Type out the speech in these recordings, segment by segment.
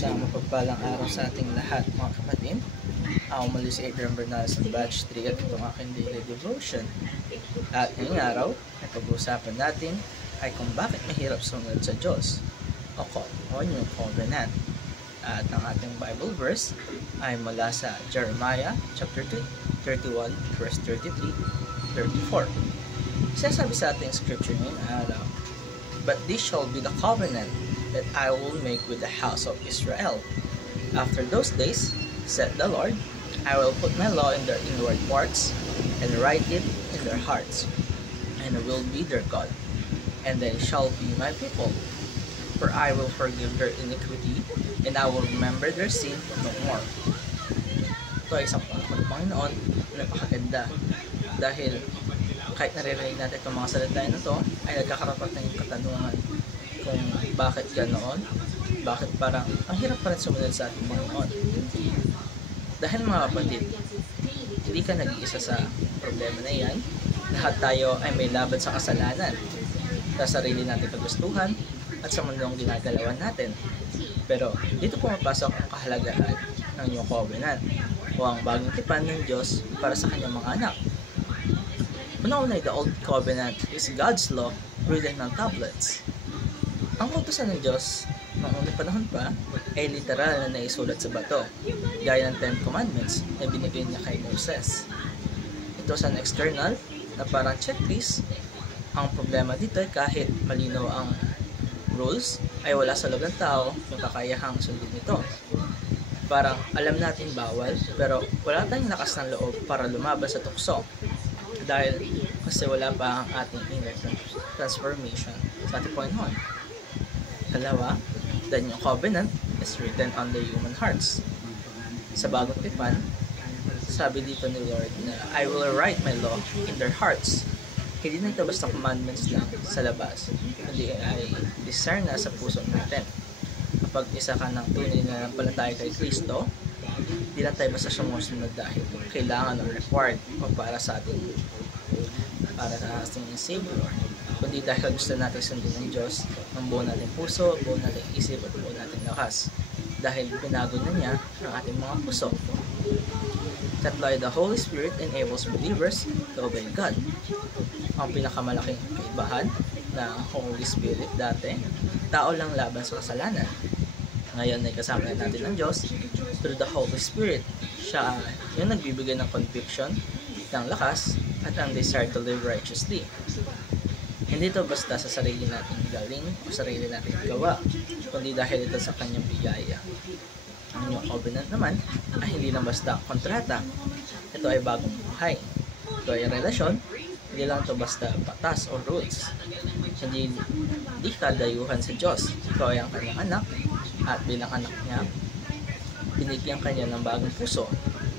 Isang mapagpalang araw sa ating lahat, mga kapatid. Ako muli si Adrian Bernales ng Batch 3 at itong aking daily devotion. At ngayong araw, ay pag-uusapan natin ay kung bakit mahirap sumunod sa Diyos o yung covenant. At ang ating Bible verse ay mula sa Jeremiah chapter 2, 31, verse 33, 34. Sinasabi sa ating scripture ngayong araw, "But this shall be the covenant that I will make with the house of Israel. After those days, said the Lord, I will put my law in their inward parts, and write it in their hearts, and I will be their God, and they shall be my people. For I will forgive their iniquity, and I will remember their sin no more." Ito ay isang pangako ng Panginoon na napakaganda, dahil kahit naririnig natin itong mga salita na ito, ay nagkakaroon pa tayong katanungan kung bakit ganoon, bakit parang ang hirap pa rin sumunod sa ating Panginoon. Dahil mga kapatid, hindi ka nag-iisa sa problema na yan. Lahat tayo ay may laban sa kasalanan, sa sarili natin kagustuhan at sa mundong ginagalawan natin. Pero dito pumapasok ang kahalagahan ng New Covenant o ang bagong tipan ng Diyos para sa kanyang mga anak. Una-una, the Old Covenant is God's law written on tablets. Ang utusan ng Diyos noong unang panahon pa ay literal na naisulat sa bato, gaya ng 10 Commandments na binigay niya kay Moses. Ito sa external na parang checklist. Ang problema dito ay kahit malinaw ang rules, ay wala sa loob ng tao yung kakayahang sundin ito. Parang alam natin bawal, pero wala tayong lakas ng loob para lumaban sa tukso, dahil kasi wala pa ang ating inner transformation sa ating Panginoon. Kalawa, the New Covenant is written on the human hearts. Sa bagong tipan, sabi dito ni Lord na I will write my law in their hearts. Hindi na ito basta commandments lang sa labas, kundi ay discern na sa puso natin. Kapag isa ka ng tunay na palataya kay Kristo, hindi lang tayo basta sumusunod dahil kailangan o required o para sa ating Savior, kundi dahil gusto natin sundin ng Diyos ng buo nating puso, buo nating isip at buo nating lakas, dahil binago na niya ang ating mga puso. Tatlo ay the Holy Spirit enables believers to obey God. Ang pinakamalaking kaibahan ng Holy Spirit dati, tao lang laban sa kasalanan. Ngayon ay kasama natin ng Diyos through the Holy Spirit. Siya yung nagbibigay ng conviction, ng lakas, at ang desire to live righteously. Hindi ito basta sa sarili nating galing o sarili nating gawa, kundi dahil ito sa kanyang biyaya. Ang New Covenant naman ay hindi lang basta kontrata. Ito ay bagong buhay. Ito ay relasyon. Hindi lang ito basta batas o rules. Hindi ka dayuhan sa Diyos. Ikaw ay ang kanyang anak, at bilang anak niya, binigyan kanya ng bagong puso,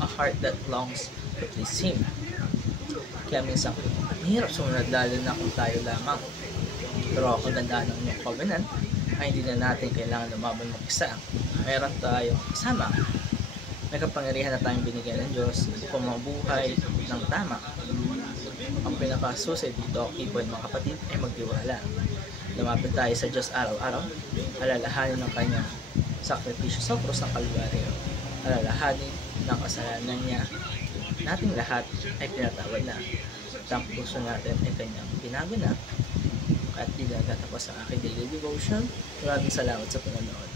a heart that longs to please Him. Kaya minsan, mahirap sumunod lalo na kung tayo lamang. Pero ang ganda ng New Covenant ay hindi na natin kailangan lumaban mag-isa. Mayroon tayong kasama. May kapangyarihan na tayong binigyan ng Diyos upang mabuhay ng tama. Ang pinakasusi dito, keyboard mga kapatid, ay magtiwala. Lumapit tayo sa Diyos araw-araw, alalahanin ng kanyang sakripisyo sa krus ng Kalbaryo, alalahanin ng kasalanan niya. Nating lahat ay pinatawad na. Ang puso natin ay kanyang binago na. At di na tatapos ang aking daily devotion. Maraming salamat sa panonood.